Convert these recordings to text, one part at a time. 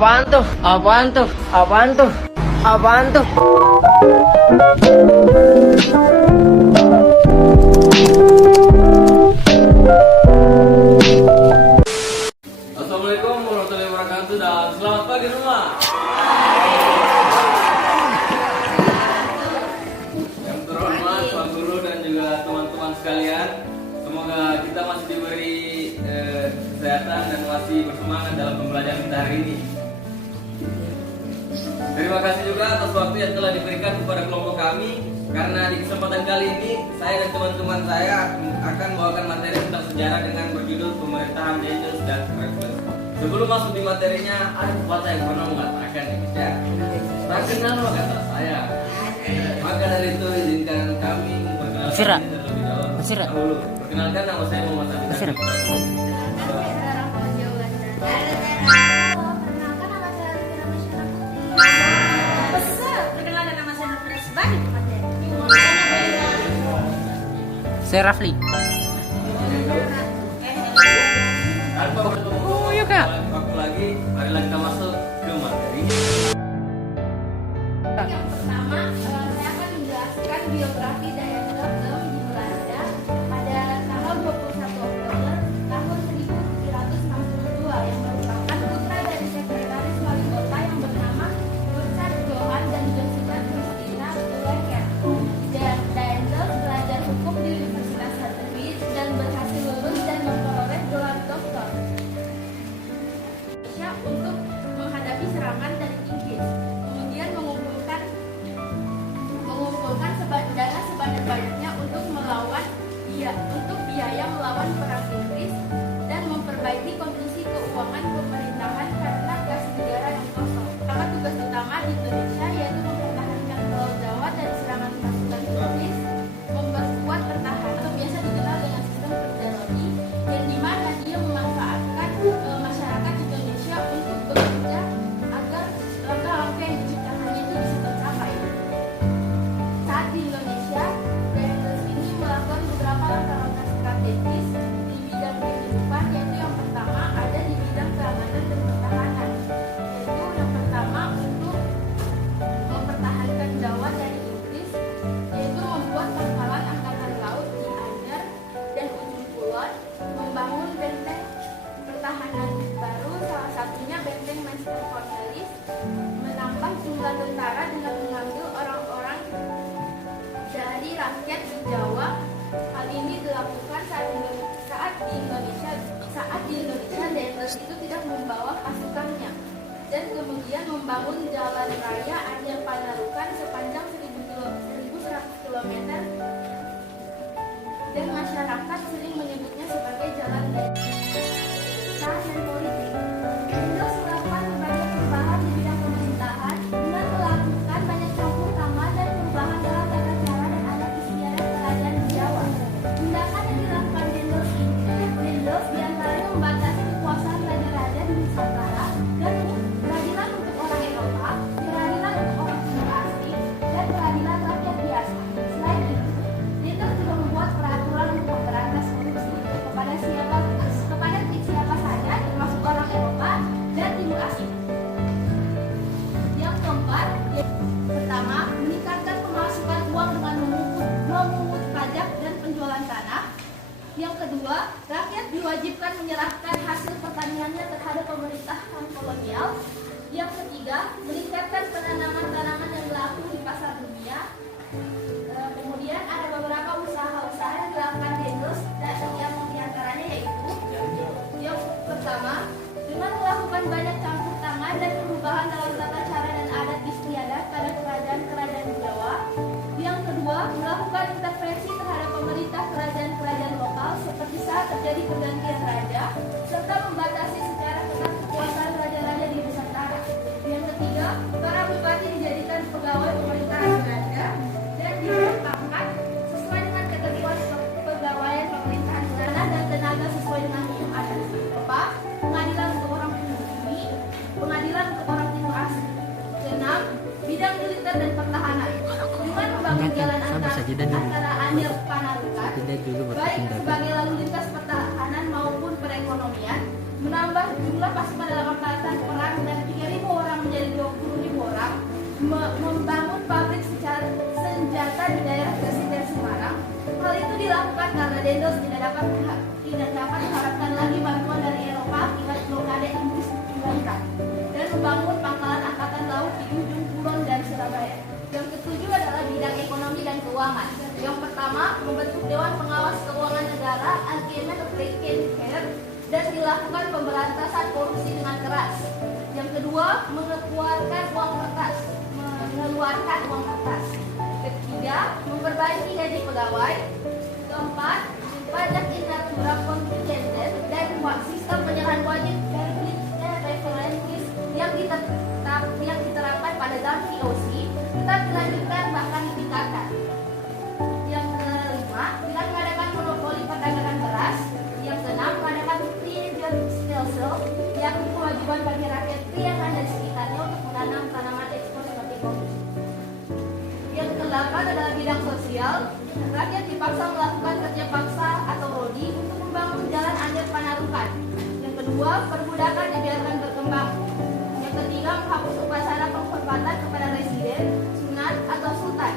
Apaan tuh? Apaan tuh? Apaan tuh? Apaan tuh? Assalamualaikum warahmatullahi wabarakatuh dan selamat pagi semua. Yang terhormat Pak Guru dan juga teman-teman sekalian, semoga kita masih diberi kesehatan dan masih bersemangat dalam pembelajaran kita hari ini. Terima kasih juga atas waktu yang telah diberikan kepada kelompok kami, karena di kesempatan kali ini saya dan teman-teman saya akan membawakan materi tentang sejarah dengan berjudul pemerintahan Daniels dan Franklin. Sebelum masuk di materinya, ada pepatah yang pernah mengatakan ya, tak kenal maka tak sayang. Maka dari itu izinkan kami memperkenalkan diri terlebih dahulu. Perkenalkan, nama saya Muhammad Abid. Saya Rafli. Oh iya kak. Waktu lagi, marilah kita masuk ke materi. Yang pertama, saya akan menjelaskan biografi Daniel Daum di Belanda pada tanggal 21 Oktober tahun 1762 yang merupakan putra dari sekretaris wali kota yang bernama Richard Johan dan Josepha Christina Uleker. Daniel belajar hukum di Universitas Harvard dan berhasil lulus dan memperoleh gelar doktor untuk menghadapi serangan dari Inggris. Kemudian mengumpulkan dana sebanyak-banyaknya untuk biaya melawan perang Inggris dan memperbaiki kondisi keuangan pemerintahan karena kas negara yang kosong. Karena tugas utama di Indonesia yaitu mempertahankan Pulau Jawa dari serangan pasukan Inggris, memperkuat pertahanan atau biasa dikenal dengan sistem Kerja-Lodi, yang dimana dia memanfaatkan masyarakat Indonesia untuk bekerja agar langkah-langkah yang diciptakannya itu bisa tercapai. Saat di Indonesia, Daniels ini melakukan beberapa langkah-langkah strategis di bidang kehidupan, yaitu yang pertama ada di bidang keamanan dan pertahanan, yaitu yang pertama untuk mempertahankan Jawa dari Inggris, yaitu membuat pangkalan angkatan laut di Anyer dan Ujung Kulon, membangun benteng pertahanan baru, salah satunya benteng Master Cornelis, menambah jumlah tentara dengan mengambil orang-orang dari rakyat di Jawa. Hal ini dilakukan saat di Indonesia Daniels itu tidak membawa pasukannya, dan kemudian membangun jalan raya Anyer Panarukan sepanjang 1.100 km dan masyarakat sering menyebutnya sebagai jalan Daniels dan politik. Daniels melakukan berbagai perubahan di bidang pemerintahan dengan melakukan banyak campur tangan dan perubahan dalam tata cara dan adat istiadat kerajaan di Jawa. Tindakan yang dilakukan Daniels diantaranya membatasi kekuasaan raja-raja di Nusantara dan peradilan untuk orang Eropa, peradilan untuk orang timur asli, dan peradilan rakyat biasa. Selain itu, Daniels juga membuat peraturan untuk memberantas korupsi kepada siapa saja, termasuk orang Eropa dan timur asli. Yang keempat, pertama, meningkatkan pemasukan uang dengan memungut pajak dan penjualan tanah. Yang kedua, rakyat diwajibkan menyerahkan hasil pertaniannya terhadap pemerintahan kolonial. Yang ketiga, meningkatkan penanaman tanaman yang laku di pasar dunia. Kemudian ada beberapa usaha-usaha yang dilakukan Daniels, dan yang diantaranya yaitu yang pertama, dengan melakukan banyak campur tangan dan perubahan dalam tata cara dan adat istiadat pada kerajaan-kerajaan Jawa. Yang kedua, melakukan intervensi terhadap pemerintah kerajaan-kerajaan lokal seperti saat terjadi pergantian raja, serta membatasi secara ketat kekuasaan raja-raja di Nusantara. Yang ketiga, para bupati dijadikan pegawai pemerintahan Belanda dan diberi pangkat sesuai dengan ketentuan kepegawaian pemerintahan Belanda dan tenaga sesuai dengan hukum adat. Pengadilan untuk orang pribumi, pengadilan untuk orang timur asli. Keenam, bidang militer dan pertahanan. Dengan membangun jalan antara Anyer Panarukan, baik sebagai lalu lintas pertahanan maupun perekonomian, menambah jumlah pasukan dalam angkatan perang dan 3.000 dilakukan karena Dendels tidak dapat mengharapkan lagi bantuan dari Eropa akibat blokade Inggris dilakukan dan membangun pangkalan angkatan laut di ujung Kulon dan Surabaya. Yang ketujuh adalah bidang ekonomi dan keuangan. Yang pertama, membentuk Dewan Pengawas Keuangan Negara (Alkemen) dan dilakukan pemberantasan korupsi dengan keras. Yang kedua, mengeluarkan uang kertas. Ketiga, memperbaiki gaji pegawai. Keempat, pajak innatura contingentes dan sistem penyerahan wajib dari referentis yang diterapkan pada zaman VOC tetap dilanjutkan bahkan ditingkatkan. Yang kelima, tidak mengadakan monopoli perdagangan beras. Yang keenam, mengadakan Stelsel, yakni kewajiban bagi rakyat yang ada di sekitarnya untuk menanam tanaman ekspor seperti kopi. Yang kedelapan adalah bidang sosial. Rakyat dipaksa melakukan kerja paksa atau rodi untuk membangun jalan Anyer Panarukan. Yang kedua, perbudakan dibiarkan berkembang. Yang ketiga, menghapus upacara penghormatan kepada residen, sunat atau sultan.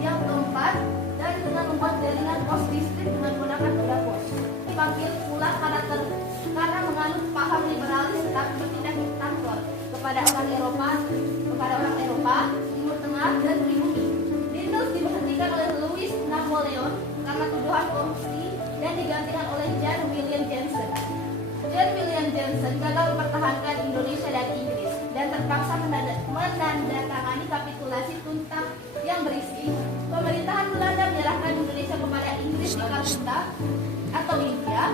Yang keempat, dan dengan membuat jaringan pos distrik dengan menggunakan kuda pos. Dipanggil pula karena menganut paham liberalis tetapi bertindak diktator kepada orang Eropa, Timur Tengah dan pribumi. Dendels diberhentikan oleh Louis Napoleon karena tuduhan korupsi dan digantikan oleh John William Jensen. John William Jensen gagal mempertahankan Indonesia dan Inggris dan terpaksa menandatangani kapitulasi Tuntak yang berisi pemerintahan Belanda menyerahkan Indonesia kepada Inggris di Kalkuta atau India.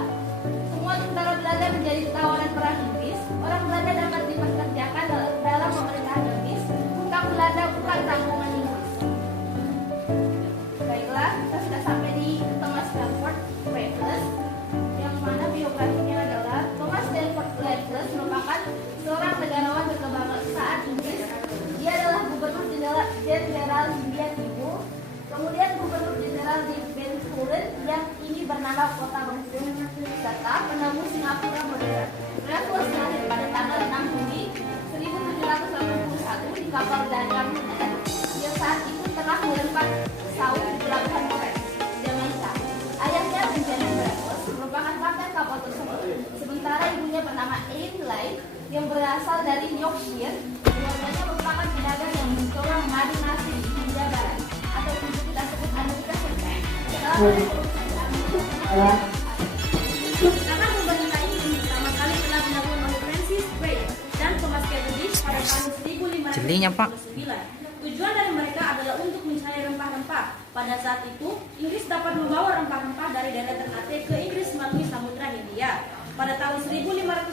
Semua tentara Belanda menjadi tawanan perang Inggris. Orang Belanda dapat dipekerjakan dalam pemerintahan Inggris. Hutang Belanda bukan tanggungan Inggris. Baiklah, kita sudah sampai di Thomas Stamford Raffles, yang mana biografinya adalah Thomas Stamford Raffles merupakan seorang negarawan berkebangsaan Inggris. Dia adalah Gubernur Jenderal India Timur, kemudian Gubernur Jenderal di Bencoolen yang ini bernama Kota Bengkulu, serta penemu Singapura modern. Raffles lahir pada tanggal 6 Juli 1781 di kapal dagang yang saat itu tengah melempar saut di pelabuhan Flores, Jamaika. Ayahnya Benjamin Raffles merupakan kapten kapal tersebut, sementara ibunya bernama Anne Light yang berasal dari Yorkshire. Keluarganya merupakan pedagang yang mencoba mengadu nasib di Hindia Barat atau dulu kita sebut Amerika Serikat. Karena pemerintah Inggris pertama kali telah dilakukan oleh Francis Drake dan Thomas Cavendish pada tahun 1599. Tujuan dari mereka adalah untuk mencari rempah-rempah. Pada saat itu, Inggris dapat membawa rempah-rempah dari daerah Ternate ke Inggris melalui Samudra Hindia. Pada tahun 1586,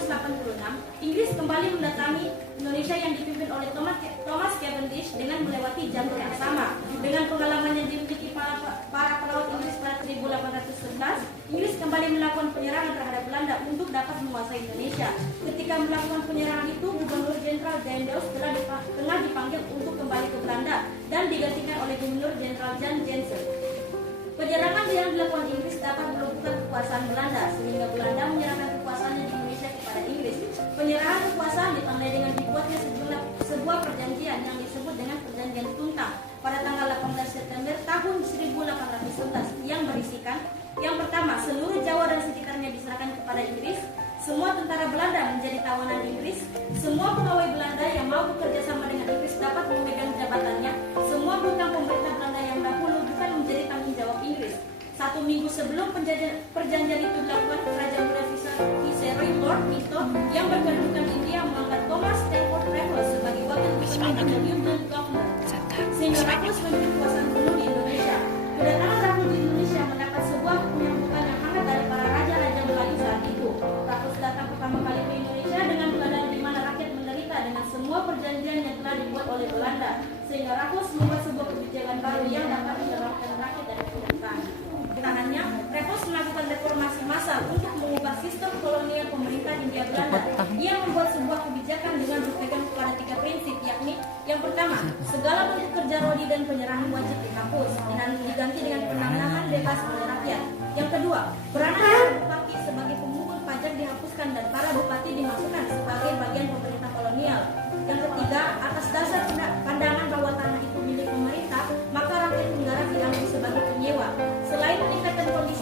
Inggris kembali mendatangi Indonesia yang dipimpin oleh Thomas Cavendish dengan melewati jalur yang sama. Dengan pengalaman yang dimiliki para pelaut Inggris pada 1811, Inggris kembali melakukan penyerangan terhadap Belanda untuk dapat menguasai Indonesia. Ketika melakukan penyerangan itu, Gubernur Jenderal Dendels telah dipanggil untuk kembali ke Belanda dan digantikan oleh Gubernur Jenderal John Jensen. Penyerangan yang dilakukan Inggris dapat melumpuhkan kekuasaan Belanda, sehingga Belanda menyerahkan kekuasaannya di Indonesia kepada Inggris. Penyerahan kekuasaan ditandai dengan dibuatnya sebuah perjanjian yang disebut dengan Perjanjian Tuntang pada tanggal 18 September tahun 1811 yang berisikan: yang pertama, seluruh Jawa dan sekitarnya diserahkan kepada Inggris. Semua tentara Belanda menjadi tawanan Inggris. Semua pegawai Belanda yang mau bekerja sama dengan Inggris dapat memegang jabatannya. Semua hutang pemerintah Belanda yang dahulu bukan menjadi tanggung jawab Inggris. 1 minggu sebelum perjanjian itu dilakukan, Raja Muda Viceroy Lord Tito yang berkedudukan India mengangkat Thomas Stamford Raffles sebagai wakil gubernur atau lieutenant governor, sehingga Raffles memiliki kekuasaan penuh di Indonesia. Kedatangan Raffles di Indonesia mendapat sebuah penyambutan yang hangat dari para raja-raja Melayu saat itu. Raffles datang pertama kali ke Indonesia dengan keadaan di mana rakyat menderita dengan semua perjanjian yang telah dibuat oleh Belanda, sehingga Raffles membuat sebuah kebijakan baru yang dapat menyelamatkan rakyat dari penderitaan. Tangannya, Raffles melakukan reformasi massal untuk mengubah sistem kolonial pemerintah Hindia Belanda. Ia membuat sebuah kebijakan dengan berpegang pada 3 prinsip, yakni: yang pertama, segala bentuk kerja rodi dan penyerahan wajib dihapus dengan diganti dengan penanaman bebas oleh rakyat. Yang kedua, peranan bupati sebagai pemungut pajak dihapuskan dan para bupati dimasukkan sebagai bagian pemerintah kolonial. Yang ketiga, atas dasar pandangan bahwa tanah itu milik pemerintah, maka rakyat negara diambil sebagai penyewa. Selain meningkatkan kondisi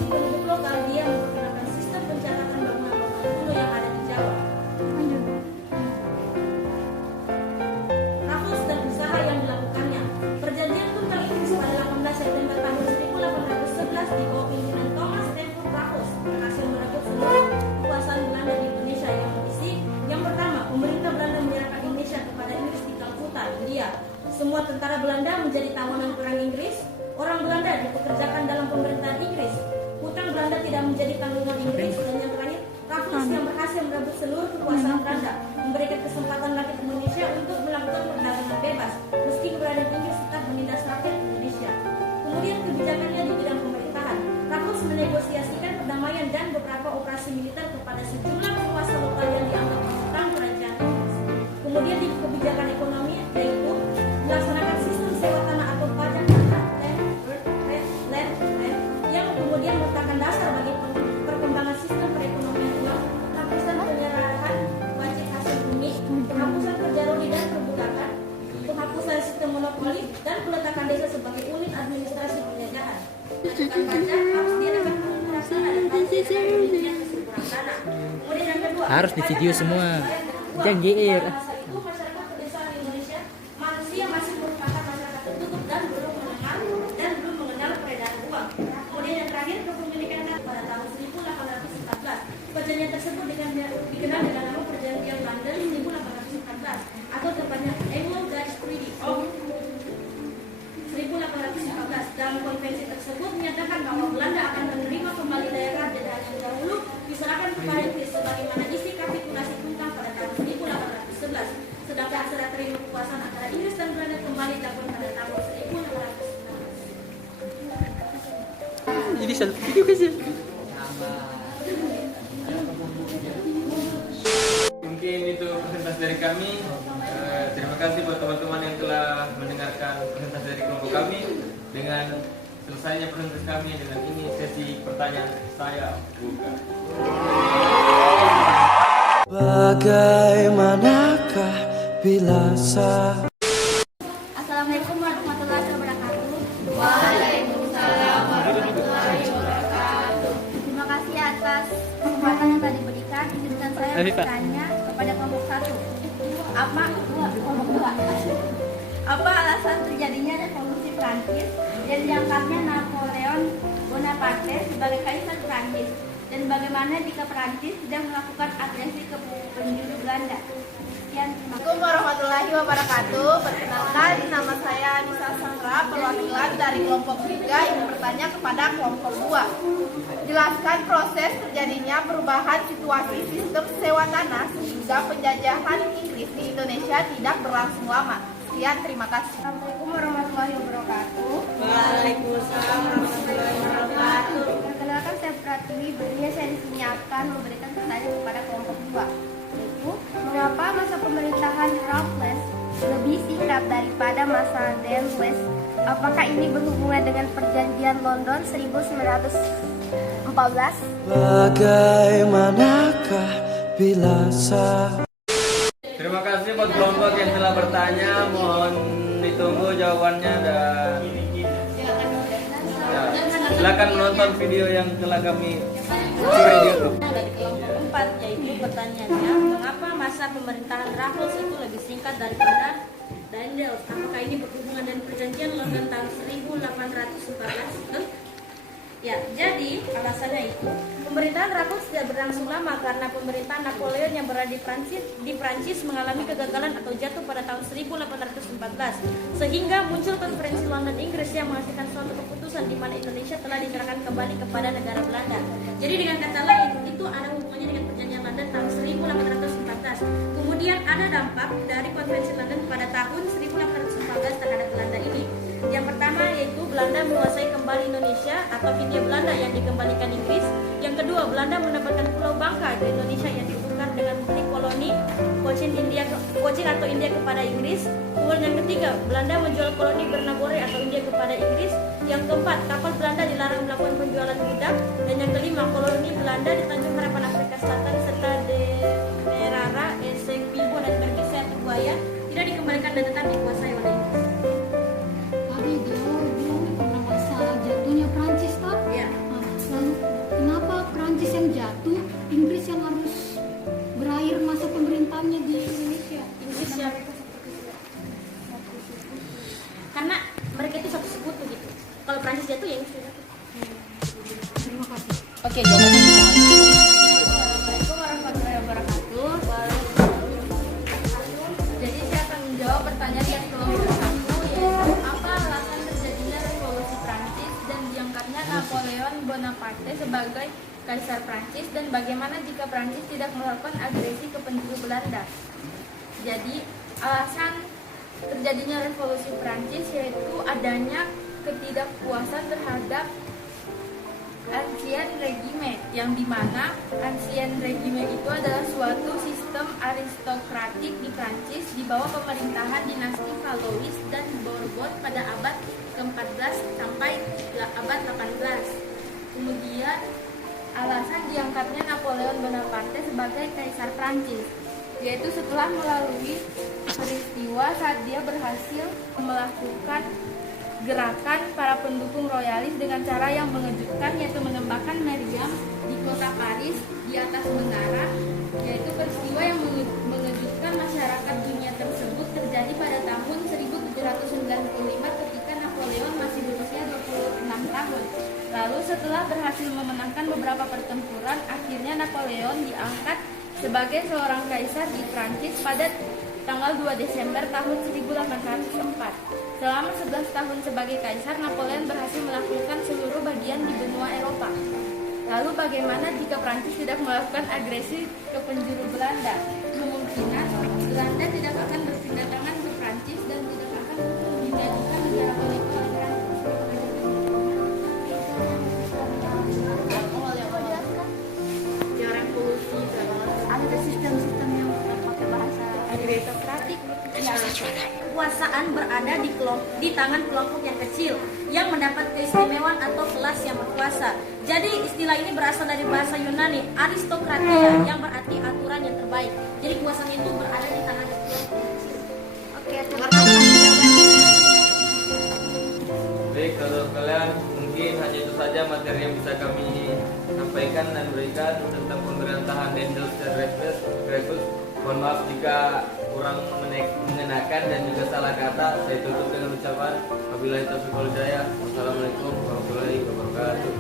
Semua tentara Belanda menjadi tawanan perang Inggris. Orang Belanda dipekerjakan dalam pemerintahan Inggris. Hutang Belanda tidak menjadi tanggungan Inggris. Dan yang terakhir, Raffles yang berhasil merebut seluruh kekuasaan Belanda, memberikan kesempatan rakyat Indonesia untuk melakukan perdagangan bebas, meski keberadaan Inggris tetap menindas rakyat Indonesia. Kemudian kebijakannya di bidang pemerintahan. Raffles menegosiasikan perdamaian dan beberapa operasi militer kepada sejumlah penguasa lokal yang dianggap menentang kerajaan Inggris. Kemudian di kebijakan ekonomi, yaitu melaksanakan sistem sewa tanah atau pajak tanah land yang kemudian merupakan dasar bagi perkembangan sistem perekonomian uang, penghapusan penyerahan wajib hasil bumi, penghapusan kerja rodi dan perbudakan, penghapusan sistem monopoli, dan peletakan desa sebagai unit administrasi penjajahan. Menentukan pajak harus diadakan pengumpulan tanah dan penelitian keseluruhan tanah. Kemudian yang kedua, Harus di video semua. Jangan GR. itu masyarakat pedesaan di Indonesia manusia masih merupakan masyarakat tertutup dan belum mengenal peredaran uang. Kemudian yang terakhir, kepemilikan tanah pada tahun 1814. Perjanjian tersebut dikenal dengan nama Perjanjian London 1814 atau tepatnya Anglo-Dutch Treaty of 1814. Dalam konvensi tersebut menyatakan bahwa Belanda akan menerima kembali daerah jajahan yang dahulu diserahkan kepada Inggris sebagaimana isi kapitulasi tunggal pada tahun 1811. Sedangkan serah terima kekuasaan antara Inggris dan Belanda kembali dilakukan pada tahun 1819. Jadi satu video kasih. Mungkin itu presentasi dari kami. Terima kasih buat teman-teman yang telah mendengarkan presentasi dari kelompok kami. Dengan selesainya presentasi kami, dengan ini sesi pertanyaan saya buka. Bagaimanakah bila sah? Assalamualaikum warahmatullahi wabarakatuh. Waalaikumsalam warahmatullahi wabarakatuh. Terima kasih atas kesempatan yang telah diberikan. Izinkan saya bertanya kepada kelompok 1. Apa alasan terjadinya revolusi Prancis dan diangkatnya Napoleon Bonaparte sebagai kaisar Prancis? Dan bagaimana jika Prancis tidak melakukan agresi ke penjuru Belanda? Sekian, terima kasih. Assalamualaikum warahmatullahi wabarakatuh. Perkenalkan, nama saya Anissa Sandra, perwakilan dari kelompok 3 yang bertanya kepada kelompok 2. Jelaskan proses terjadinya perubahan situasi sistem sewa tanah sehingga penjajahan Inggris di Indonesia tidak berlangsung lama. Sekian, terima kasih. Assalamualaikum warahmatullahi wabarakatuh. Waalaikumsalam warahmatullahi wabarakatuh. Perkenalkan, saya Pratiwi. Berikutnya saya disinyakan memberikan pertanyaan kepada kelompok 2, yaitu mengapa masa pemerintahan Raffles lebih singkat daripada masa Danells? Apakah ini berhubungan dengan perjanjian London 1914? Bagaimanakah bila sah? Terima kasih buat kelompok yang telah bertanya. Mohon ditunggu jawabannya dan silakan menonton video yang telah kami share di YouTube. Dari kelompok 4, yaitu pertanyaannya, mengapa masa pemerintahan Raffles itu lebih singkat daripada Danells? Apakah ini berhubungan dengan perjanjian London tahun 1814? Ya, jadi alasannya itu pemerintahan Raffles tidak berlangsung lama karena pemerintahan Napoleon yang berada di Prancis mengalami kegagalan atau jatuh pada tahun 1814, sehingga muncul konferensi London Inggris yang menghasilkan suatu keputusan di mana Indonesia telah diserahkan kembali kepada negara Belanda. Jadi dengan kata lain itu ada hubungannya dengan perjanjian London tahun 1814. Kemudian ada dampak dari konferensi London pada tahun 1814 terhadap Belanda ini. Yang pertama yaitu Belanda menguasai kembali Indonesia atau Hindia Belanda yang dikembalikan Inggris. Yang kedua, Belanda mendapatkan Pulau Bangka di Indonesia yang ditukar dengan bukti koloni Cochin atau India kepada Inggris. Kemudian yang ketiga, Belanda menjual koloni Bernabore atau India kepada Inggris. Yang keempat, kapal Belanda dilarang melakukan penjualan budak. Dan yang kelima, koloni Belanda di Tanjung Harapan Afrika Selatan serta Demerara, Essequibo dan Berkisah atau Buaya tidak dikembalikan dan tetap dikuasai oleh Inggris. Tadi jauh belum karena masa jatuhnya Prancis toh? Ya. Nah, lalu kenapa Prancis yang jatuh, Inggris yang harus berakhir masa pemerintahannya di Indonesia? Indonesia karena mereka itu satu sekutu gitu. Kalau Prancis jatuh ya Inggris jatuh. Terima kasih. Oke, jawabannya. Assalamualaikum warahmatullahi wabarakatuh. Jadi saya akan menjawab pertanyaan dari kelompok 1. Bonaparte sebagai Kaisar Prancis dan bagaimana jika Prancis tidak melakukan agresi ke penjuru Belanda. Jadi alasan terjadinya revolusi Prancis yaitu adanya ketidakpuasan terhadap Ancien Regime, yang dimana Ancien Regime itu adalah suatu sistem aristokratik di Prancis di bawah pemerintahan dinasti Valois dan Bourbon pada abad ke-14 sampai abad 18. Kemudian alasan diangkatnya Napoleon Bonaparte sebagai Kaisar Prancis yaitu setelah melalui peristiwa saat dia berhasil melakukan gerakan para pendukung royalis dengan cara yang mengejutkan, yaitu menembakkan meriam di kota Paris di atas menara, yaitu peristiwa yang mengejutkan masyarakat dunia tersebut terjadi pada tahun 1795 ketika Napoleon masih berusia 26 tahun. Lalu setelah berhasil memenangkan beberapa pertempuran, akhirnya Napoleon diangkat sebagai seorang kaisar di Prancis pada tanggal 2 Desember tahun 1804. Selama 11 tahun sebagai kaisar, Napoleon berhasil melakukan seluruh bagian di benua Eropa. Lalu bagaimana jika Prancis tidak melakukan agresi ke penjuru Belanda? Kemungkinan Belanda tidak akan berpindah tangan ke Prancis dan tidak akan menjadikan negara kolonial Prancis. Ya revolusi ada sistem-sistem yang pakai bahasa aristokratik. Kekuasaan berada di tangan kelompok yang kecil yang mendapat keistimewaan atau kelas yang berkuasa. Jadi istilah ini berasal dari bahasa Yunani aristokratia yang berarti aturan yang terbaik. Jadi kekuasaan itu berada di tangan kelompok yang kecil. Oke, terima kasih jawabannya. Baik, kalau kalian mungkin hanya itu saja materi yang bisa kami sampaikan dan berikan tentang pemerintahan Dendels dan Dreyfus. Mohon maaf jika kurang mengenakan dan juga salah kata. Saya tutup dengan ucapan wabillahi taufiq wal hidayah. Wassalamualaikum warahmatullahi wabarakatuh.